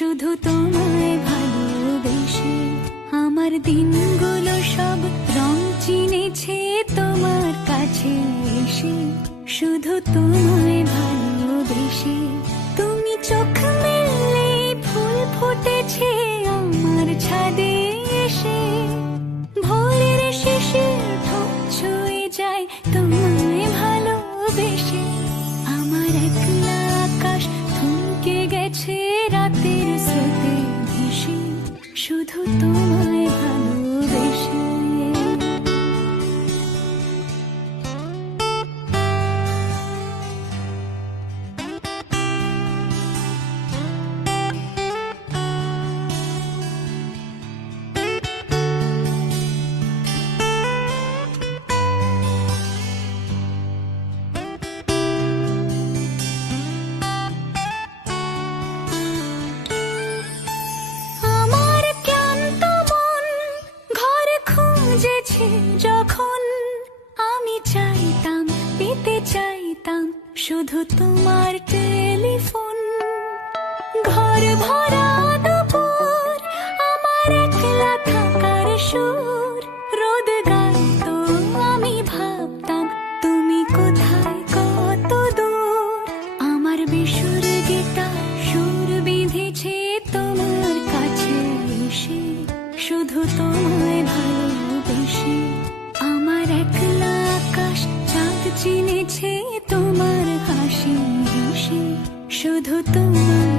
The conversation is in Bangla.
শুধু তোমায় ভালোবেসে আমার দিনগুলো সব রং চিনেছে তোমার কাছে এসে। শুধু তোমায় ভালোবেসে তুমি চোখ মেললে ফুল ফুটেছে আমার ছাদে এসে। ভোরের শিশির ঠোঁট ছুঁয়ে যায় তোমায় ভালোবেসে। আমার একলা আকাশ থমকে গেছে রাতের স্রোতে ভেসে। শুধু তোমায় ভালোবেসে। যখন আমি চাইতাম পেতে চাইতাম শুধু তোমার টেলিফোন। ঘর ভরা দুপুর আমার একলা থাকার সুর রোদ গাইতো আমি ভাবতাম তুমি কোথায় কত দূর। আমার বেসুর গীতার সুর বিঁধেছে তোমার কাছে এসে। শুধু তোমায় ভালোবেসে আমার একলা আকাশ চাঁদ চিনেছে তোমার হাসি হেসে। শুধু তোমার